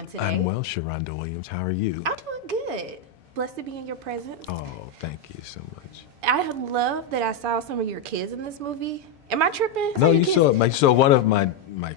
doing today? I'm well, Sharonda Williams. How are you? I'm doing good. Blessed to be in your presence. Oh, thank you so much. I love that I saw some of your kids in this movie. Am I tripping? No, you saw one of my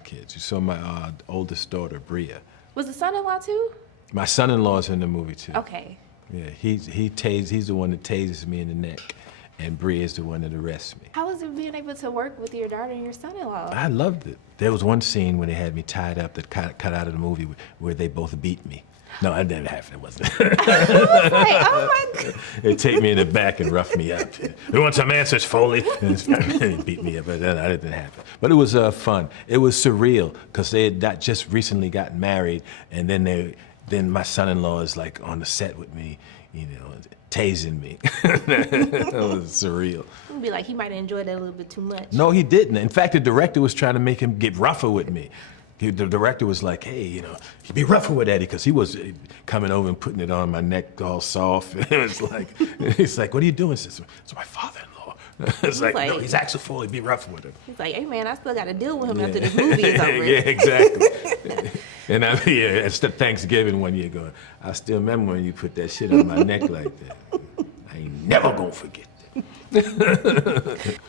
kids. You saw my oldest daughter, Bria. Was the son-in-law too? My son-in-law's in the movie too. Okay. Yeah, he's the one that tases me in the neck, and Bria is the one that arrests me. How was it being able to work with your daughter and your son-in-law? I loved it. There was one scene where they had me tied up that cut out of the movie where they both beat me. No, I didn't have it. It wasn't. I was like, oh my God. They take me in the back and rough me up. We want some answers, Foley. And they beat me up, but that didn't happen. But it was fun. It was surreal because they had just recently gotten married, and then my son-in-law is like on the set with me, you know, tasing me. That was surreal. You'd be like, he might have enjoyed that a little bit too much. No, he didn't. In fact, the director was trying to make him get rougher with me. The director was like, hey, you know, be rougher with Eddie, because he was coming over and putting it on my neck all soft. It was like, he's like, what are you doing? It's my father-in-law. It's like, no, he's Axel Foley, be rough with him. He's like, hey man, I still got to deal with him after this movie is over. Yeah, exactly. And it's the Thanksgiving one year going, I still remember when you put that shit on my neck like that. I ain't never gonna forget. But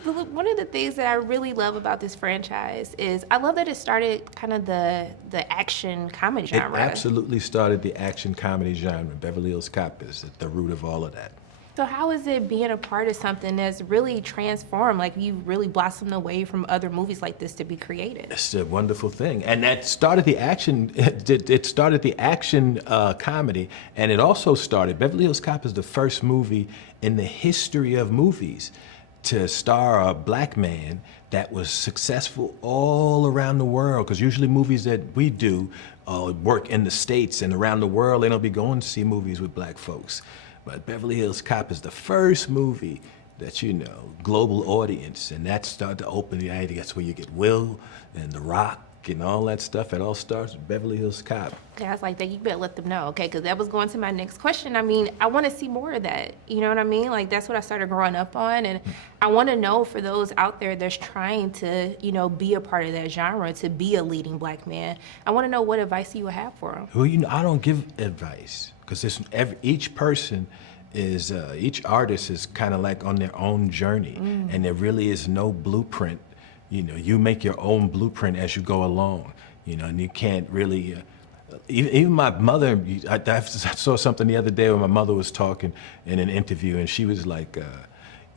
look, one of the things that I really love about this franchise is I love that it started kind of the action comedy genre. It absolutely started the action comedy genre. Beverly Hills Cop is at the root of all of that. So how is it being a part of something that's really transformed, like you really blossomed away from other movies like this to be created? It's a wonderful thing. And that started the action, it started the action comedy, and it also started, Beverly Hills Cop is the first movie in the history of movies to star a black man that was successful all around the world. Because usually movies that we do work in the States and around the world, they don't be going to see movies with black folks. But Beverly Hills Cop is the first movie that, you know, global audience, and that started to open the eye. That's where you get Will and The Rock and all that stuff. It all starts with Beverly Hills Cop. Guys like that, you better let them know, okay? Because that was going to my next question. I mean, I want to see more of that. You know what I mean? Like, that's what I started growing up on, and I want to know for those out there that's trying to, you know, be a part of that genre, to be a leading black man. I want to know what advice you would have for them. Well, you know, I don't give advice, because each person is, each artist is kind of like on their own journey, and there really is no blueprint. You know, you make your own blueprint as you go along, you know, and you can't really, even my mother, I saw something the other day where my mother was talking in an interview, and she was like,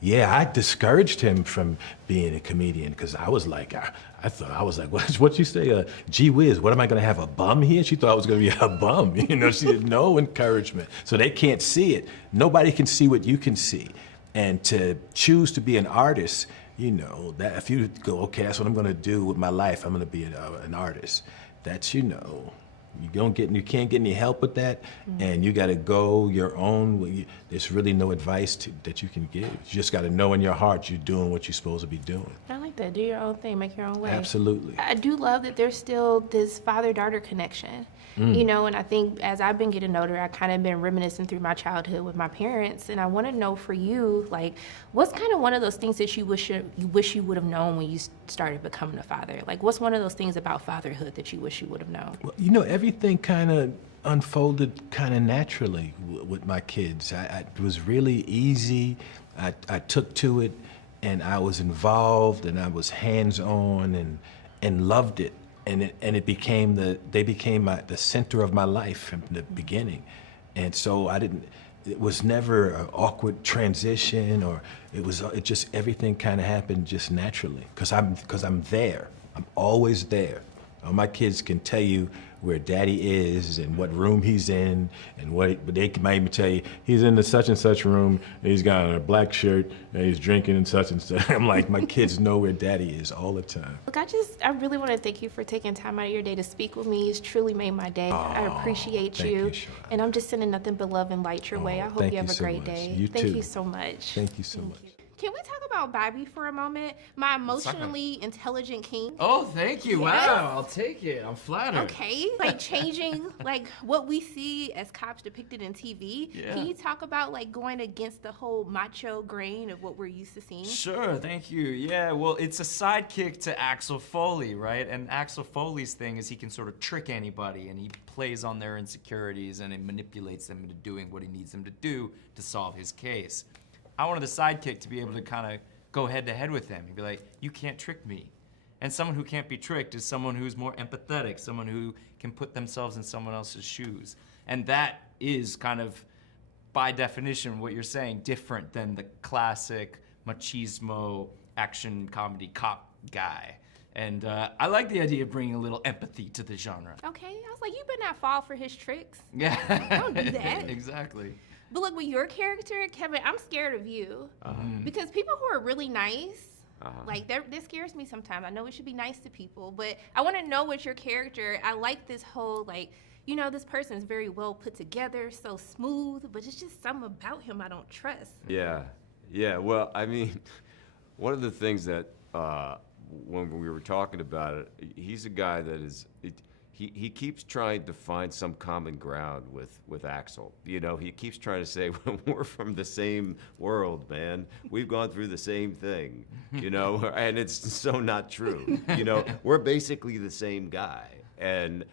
yeah, I discouraged him from being a comedian, because I was like, I was like, what'd you say? Gee whiz, what am I gonna have, a bum here? She thought I was gonna be a bum, you know, she had no encouragement. So they can't see it. Nobody can see what you can see. And to choose to be an artist, you know, that if you go, okay, that's what I'm gonna do with my life, I'm gonna be an artist. That's, you know, you can't get any help with that, and you gotta go your own way. There's really no advice that you can give. You just gotta know in your heart you're doing what you're supposed to be doing. I like that. Do your own thing, make your own way. Absolutely. I do love that there's still this father-daughter connection. You know, and I think as I've been getting older, I kind of been reminiscing through my childhood with my parents, and I want to know for you, like, what's kind of one of those things that you wish you would have known when you started becoming a father? Like, what's one of those things about fatherhood that you wish you would have known? Well, you know, everything kind of unfolded kind of naturally with my kids. It was really easy. I took to it, and I was involved, and I was hands-on, and loved it. And they became the center of my life from the beginning. And so it was never an awkward transition, or it just, everything kind of happened just naturally. Because I'm there, I'm always there. All my kids can tell you where daddy is and what room he's in, and but they might even tell you he's in the such and such room, and he's got on a black shirt, and he's drinking and such and such. I'm like, my kids know where daddy is all the time. Look, I really want to thank you for taking time out of your day to speak with me. It's truly made my day. I appreciate you. And I'm just sending nothing but love and light your way. I hope you have a great day. You too. Thank you so much. Thank you so much. Can we talk about Bobby for a moment? My emotionally intelligent king. Oh, thank you. Yes. Wow, I'll take it. I'm flattered. Okay, like changing like what we see as cops depicted in TV. Yeah. Can you talk about like going against the whole macho grain of what we're used to seeing? Sure, thank you. Yeah, well, it's a sidekick to Axel Foley, right? And Axel Foley's thing is he can sort of trick anybody, and he plays on their insecurities, and he manipulates them into doing what he needs them to do to solve his case. I wanted the sidekick to be able to kind of go head to head with him. He'd be like, you can't trick me. And someone who can't be tricked is someone who's more empathetic, someone who can put themselves in someone else's shoes. And that is kind of, by definition, what you're saying, different than the classic machismo action comedy cop guy. And I like the idea of bringing a little empathy to the genre. Okay, I was like, you better not fall for his tricks. Yeah. Don't do that. Exactly. But look, with your character, Kevin, I'm scared of you. Because people who are really nice, like that scares me sometimes. I know we should be nice to people, but I want to know what your character, I like this whole like, you know, this person is very well put together, so smooth, but it's just something about him I don't trust. Yeah. Well, I mean, one of the things that when we were talking about it, he's a guy that is. He keeps trying to find some common ground with Axel. You know, he keeps trying to say, we're from the same world, man. We've gone through the same thing, you know, and it's so not true. You know, we're basically the same guy, and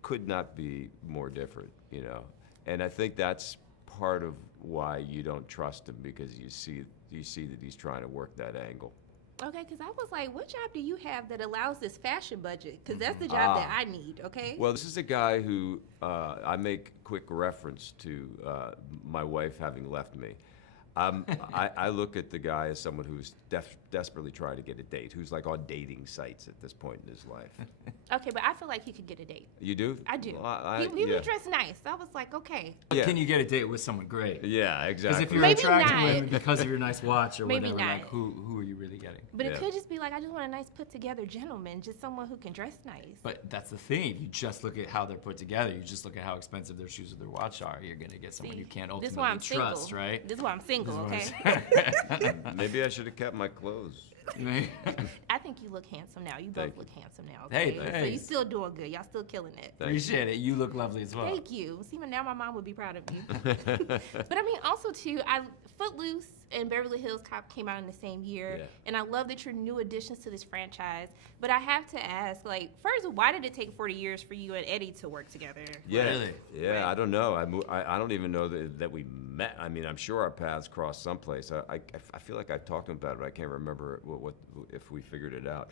could not be more different, you know. And I think that's part of why you don't trust him, because you see that he's trying to work that angle. Okay, because I was like, what job do you have that allows this fashion budget? Because that's the job that I need, okay? Well, this is a guy who, I make quick reference to my wife having left me. I look at the guy as someone who's desperately trying to get a date, who's like on dating sites at this point in his life. Okay, but I feel like he could get a date. You do? I do. Well, He was dressed nice. I was like, okay. But can you get a date with someone great? Yeah, exactly. Because if you're Maybe attracted not. to women because of your nice watch or Maybe whatever, not. like who are you really getting? But it Yeah. could just be like, I just want a nice put together gentleman, just someone who can dress nice. But that's the thing. If you just look at how they're put together, you just look at how expensive their shoes or their watch are, you're going to get someone See, you can't this is why ultimately I'm trust, single. right? This is why I'm single, This is okay? Maybe I should have kept my clothes. I think you look handsome now. You both Thank you. look handsome now, Hey, okay? So you thanks. still doing good. Y'all still killing it. Appreciate it. You look lovely as well. Thank you. See, now my mom would be proud of you. But I mean, also too, Footloose and Beverly Hills Cop came out in the same year, Yeah. and I love that you're new additions to this franchise. But I have to ask, like, first, why did it take 40 years for you and Eddie to work together? Yeah, Really? yeah. Right. I don't know. I don't even know that we met. I mean, I'm sure our paths crossed someplace. I feel like I've talked to him about it, but I can't remember what if we figured it out.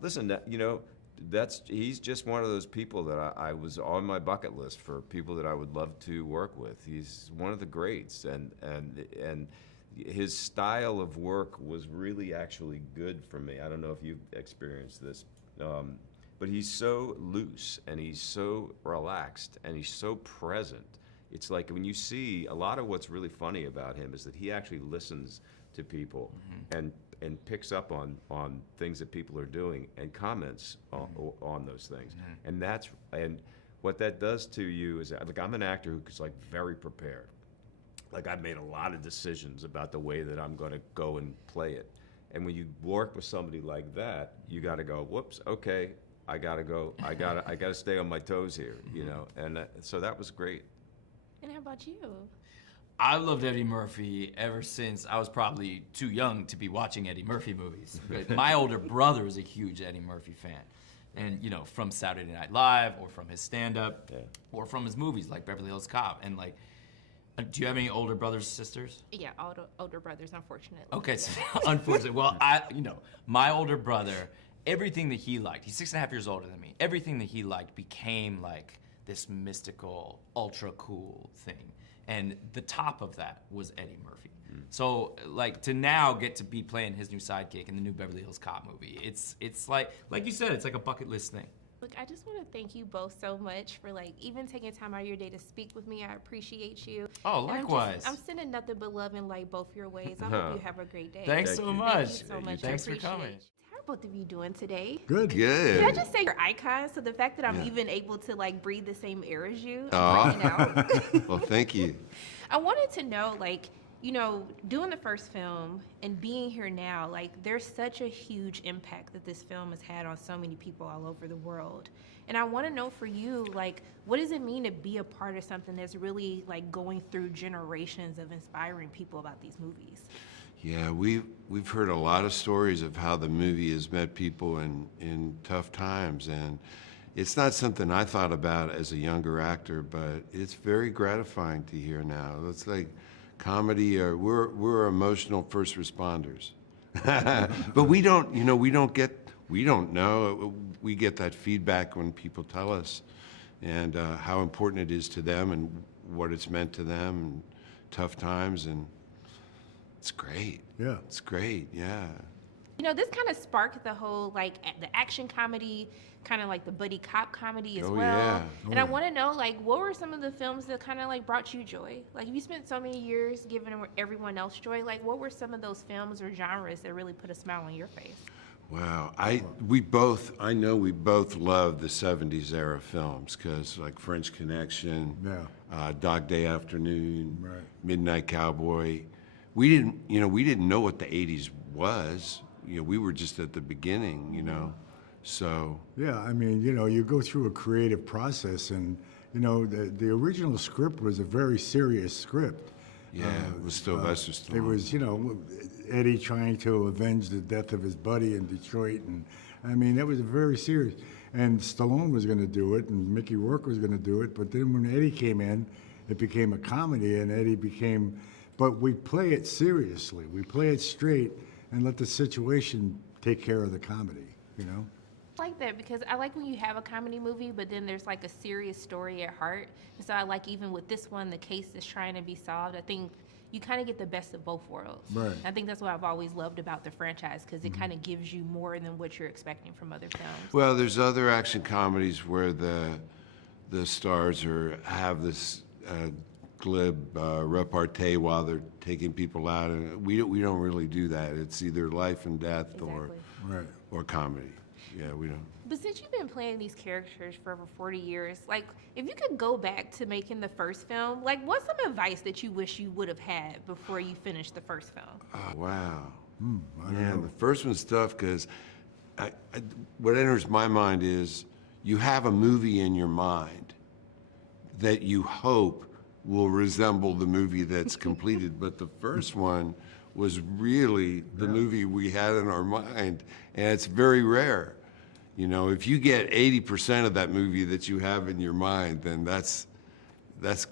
Listen, you know, he's just one of those people that I was on my bucket list for people that I would love to work with. He's one of the greats, and his style of work was really actually good for me. I don't know if you've experienced this. But he's so loose, and he's so relaxed, and he's so present. It's like when you see, a lot of what's really funny about him is that he actually listens to people and picks up on things that people are doing and comments on those things. And what that does to you is, like, I'm an actor who's like very prepared. Like, I've made a lot of decisions about the way that I'm going to go and play it. And when you work with somebody like that, you got to go, whoops, okay, I got to go. I got to stay on my toes here, you know. And so that was great. And how about you? I've loved Eddie Murphy ever since I was probably too young to be watching Eddie Murphy movies. But my older brother is a huge Eddie Murphy fan. And, you know, from Saturday Night Live, or from his stand-up, or from his movies like Beverly Hills Cop. And, like, do you have any older brothers or sisters? Yeah, older brothers, unfortunately. Okay, so unfortunately, well, my older brother, everything that he liked, he's 6.5 years older than me, everything that he liked became like this mystical, ultra cool thing. And the top of that was Eddie Murphy. So, like, to now get to be playing his new sidekick in the new Beverly Hills Cop movie, it's like you said, it's like a bucket list thing. Look, I just want to thank you both so much for, like, even taking time out of your day to speak with me. I appreciate you. Oh, And likewise. I'm sending nothing but love and light both your ways. I hope you have a great day. Thanks Thank so you. much. Thank you so much. Thanks I for appreciate coming. it. How are both of you doing today? Good. Good. Can I just say you're icons? So the fact that I'm even able to, like, breathe the same air as you, Aw. I'm freaking out. Well, thank you. I wanted to know, like, you know, doing the first film and being here now, like, there's such a huge impact that this film has had on so many people all over the world. And I want to know for you, like, what does it mean to be a part of something that's really, like, going through generations of inspiring people about these movies? Yeah, we've heard a lot of stories of how the movie has met people in tough times, and it's not something I thought about as a younger actor, but it's very gratifying to hear now. It's like comedy, or we're emotional first responders. But we don't know. We get that feedback when people tell us, and how important it is to them and what it's meant to them in tough times, and it's great. Yeah. It's great, yeah. You know, this kind of sparked the whole, like, the action comedy, kind of like the buddy cop comedy as Oh, well. yeah. And I want to know, like, what were some of the films that kind of, like, brought you joy? Like, you spent so many years giving everyone else joy. Like, what were some of those films or genres that really put a smile on your face? Wow, I know we both love the 70s era films, because like French Connection, Yeah. Dog Day Afternoon, Right. Midnight Cowboy. We didn't know what the 80s was. You know, we were just at the beginning, you know. So Yeah, I mean, you know, you go through a creative process, and, you know, the original script was a very serious script. yeah, it was Sylvester Stallone. It was, you know, Eddie trying to avenge the death of his buddy in Detroit, and I mean, that was very serious. And Stallone was going to do it, and Mickey Rourke was going to do it, but then when Eddie came in, it became a comedy, and Eddie became. But we play it seriously. We play it straight, and let the situation take care of the comedy. You know. I like that because I like when you have a comedy movie, but then there's like a serious story at heart. And so I like, even with this one, the case is trying to be solved. I think you kind of get the best of both worlds. Right. I think that's what I've always loved about the franchise, because it kind of gives you more than what you're expecting from other films. Well, there's other action comedies where the stars have this glib repartee while they're taking people out, and we don't really do that. It's either life and death Exactly. Right. or comedy. Yeah, we don't. But since you've been playing these characters for over 40 years, like, if you could go back to making the first film, like, what's some advice that you wish you would have had before you finished the first film? Oh, wow. I don't Man, know. the first one's tough because what enters my mind is you have a movie in your mind that you hope will resemble the movie that's completed, but the first one was really the movie we had in our mind, and it's very rare. You know, if you get 80% of that movie that you have in your mind, then that's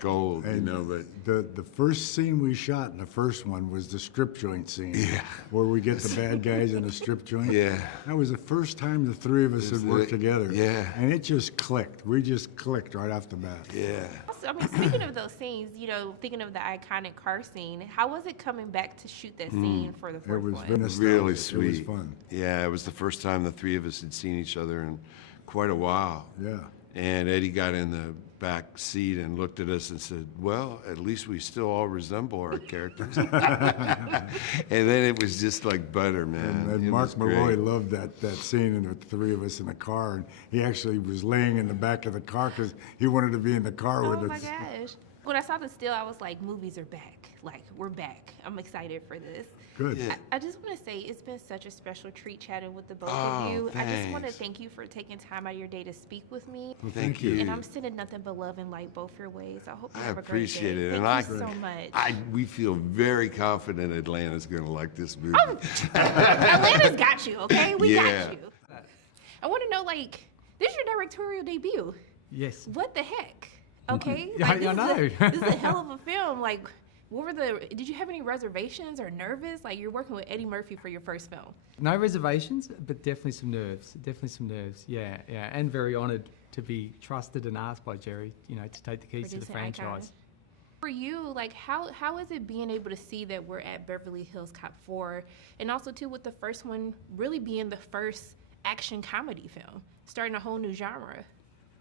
gold, And you know, but the first scene we shot in the first one was the strip joint scene. Yeah. Where we get the bad guys in a strip joint. Yeah. That was the first time the three of us had worked together. Yeah. And it just clicked. We just clicked right off the bat. yeah. Also, I mean, speaking of those scenes, you know, thinking of the iconic car scene, how was it coming back to shoot that scene for the It fourth was one? nostalgic. Really sweet. It was fun. Yeah, it was the first time the three of us had seen each other in quite a while. Yeah. And Eddie got in the back seat and looked at us and said, well, at least we still all resemble our characters. And then it was just like butter, man. And It Mark was great. Malloy loved that scene, and the three of us in the car, and he actually was laying in the back of the car because he wanted to be in the car Oh with my us. gosh. When I saw the still, I was like, movies are back. Like, we're back. I'm excited for this. Good. Yeah. I just want to say it's been such a special treat chatting with the both Oh, of you. I just want to thanks. thank you for taking time out of your day to speak with me. Well, Thank you. And I'm sending nothing but love and light both your ways. I hope you I have a great appreciate day. it. Thank And you so much. we feel very confident Atlanta's going to like this movie. Oh, Atlanta's got you, okay? We Yeah. got you. I want to know, like, this is your directorial debut. Yes. What the heck? Okay? Yeah, Like, I know. This is a hell of a film. Like, did you have any reservations or nervous? Like, you're working with Eddie Murphy for your first film. No reservations, but definitely some nerves. Definitely some nerves. Yeah, yeah. And very honoured to be trusted and asked by Jerry, you know, to take the keys to the Producing icon. franchise. For you, like, how is it being able to see that we're at Beverly Hills Cop 4, and also too with the first one really being the first action comedy film, starting a whole new genre?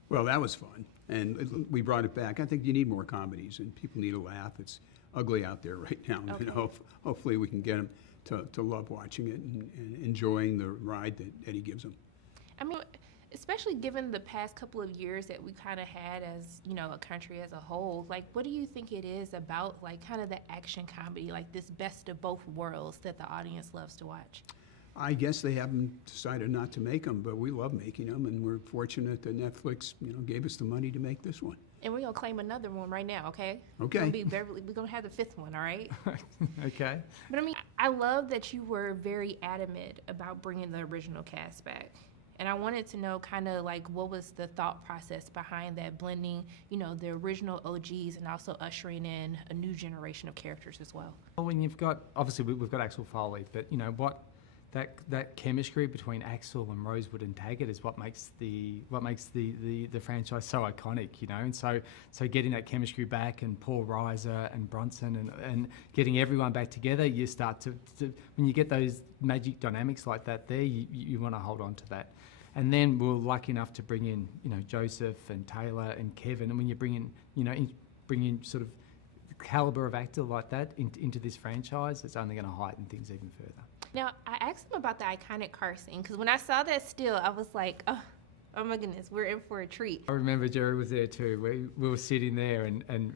Well, that was fun, and we brought it back. I think you need more comedies, and people need a laugh. It's ugly out there right now. Okay. You know, hopefully we can get them to love watching it and enjoying the ride that Eddie gives them. I mean, especially given the past couple of years that we kind of had as, you know, a country as a whole, like, what do you think it is about, like, kind of the action comedy, like this best of both worlds that the audience loves to watch? I guess they haven't decided not to make them, but we love making them, and we're fortunate that Netflix, gave us the money to make this one. And we're going to claim another one right now, okay? Okay. We're gonna be Beverly. We're going to have the fifth one, all right? Okay. But I mean, I love that you were very adamant about bringing the original cast back. And I wanted to know kind of like what was the thought process behind that, blending, you know, the original OGs and also ushering in a new generation of characters as well. Well, when you've got, obviously we've got Axel Foley, but you know what, that chemistry between Axel and Rosewood and Taggart is what makes the franchise so iconic, you know. And so getting that chemistry back, and Paul Reiser and Bronson and getting everyone back together, you start to when you get those magic dynamics like that there, you want to hold on to that. And then we're lucky enough to bring in, you know, Joseph and Taylor and Kevin. And when you bring in sort of the caliber of actor like that into this franchise, it's only going to heighten things even further. Now, I asked him about the iconic car scene, because when I saw that still, I was like, oh my goodness, we're in for a treat. I remember Jerry was there too. We were sitting there, and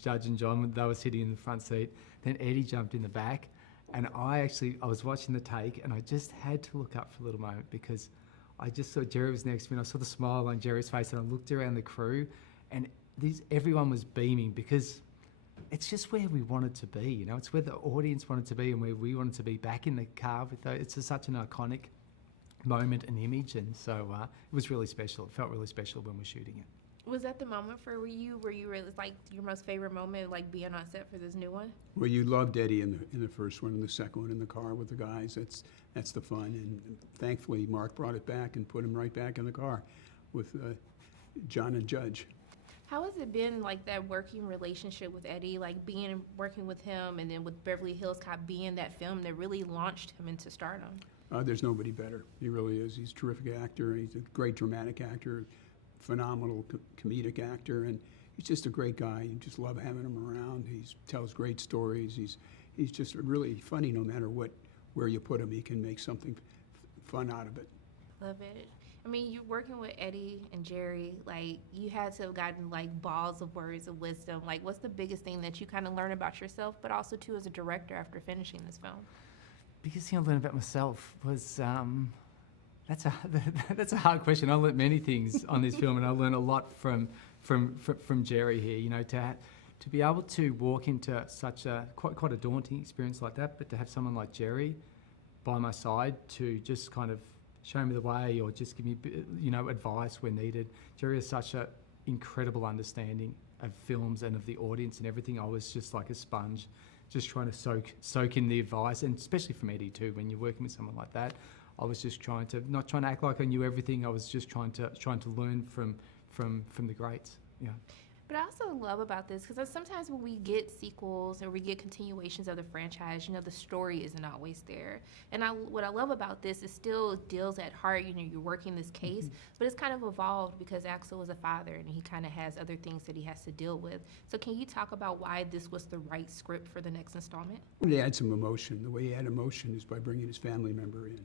Judge and John, they were sitting in the front seat. Then Eddie jumped in the back, and I was watching the take, and I just had to look up for a little moment, because I just saw Jerry was next to me, and I saw the smile on Jerry's face, and I looked around the crew, and everyone was beaming, because it's just where we wanted to be, you know. It's where the audience wanted to be, and where we wanted to be, back in the car with those. It's such an iconic moment and image, and so it was really special. It felt really special when we're shooting it. Was that the moment for you where you really, like, your most favorite moment, like being on set for this new one? Well, you loved Eddie in the first one, and the second one in the car with the guys. That's the fun, and thankfully Mark brought it back and put him right back in the car with John and Judge. How has it been, like, that working relationship with Eddie, like working with him, and then with Beverly Hills Cop being that film that really launched him into stardom? There's nobody better. He really is. He's a terrific actor. He's a great dramatic actor, phenomenal comedic actor, and he's just a great guy. You just love having him around. He tells great stories. He's just really funny no matter where you put him. He can make something fun out of it. Love it. I mean, you're working with Eddie and Jerry, like, you had to have gotten, like, balls of words of wisdom. Like, what's the biggest thing that you kind of learn about yourself, but also, too, as a director after finishing this film? Biggest thing I learned about myself was, that's a hard question. I learned many things on this film, and I learned a lot from Jerry here, you know, to be able to walk into such a, quite a daunting experience like that, but to have someone like Jerry by my side to just kind of show me the way, or just give me, you know, advice when needed. Jerry has such an incredible understanding of films and of the audience and everything. I was just like a sponge, just trying to soak in the advice, and especially from Eddie too. When you're working with someone like that, I was just not trying to act like I knew everything. I was just trying to learn from the greats. Yeah. But I also love about this, because sometimes when we get sequels or we get continuations of the franchise, you know, the story isn't always there. And what I love about this is still deals at heart, you know, you're working this case, but it's kind of evolved because Axel is a father and he kind of has other things that he has to deal with. So can you talk about why this was the right script for the next installment? He add some emotion. The way he had emotion is by bringing his family member in.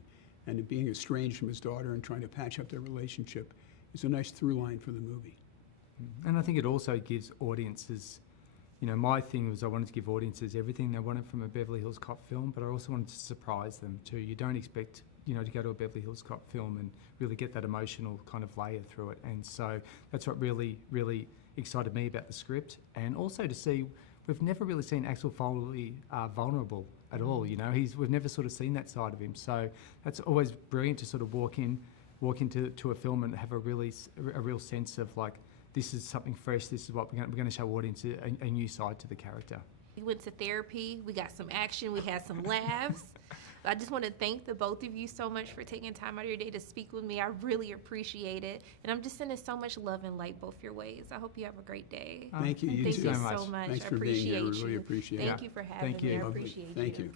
And being estranged from his daughter and trying to patch up their relationship is a nice through line for the movie. And I think it also gives audiences, you know, my thing was I wanted to give audiences everything they wanted from a Beverly Hills Cop film, but I also wanted to surprise them too. You don't expect, you know, to go to a Beverly Hills Cop film and really get that emotional kind of layer through it. And so that's what really, really excited me about the script. And also to see, we've never really seen Axel Foley vulnerable at all, you know. We've never sort of seen that side of him. So that's always brilliant to sort of walk into a film and have a real sense of like, this is something fresh. This is what we're going to show audiences a new side to the character. We went to therapy. We got some action. We had some laughs. I just want to thank the both of you so much for taking time out of your day to speak with me. I really appreciate it. And I'm just sending so much love and light both your ways. I hope you have a great day. Thank you. Thank you so so much. Thanks I for being appreciate here. We you. really appreciate it. Thank you for having Thank me. you. I appreciate Thank you.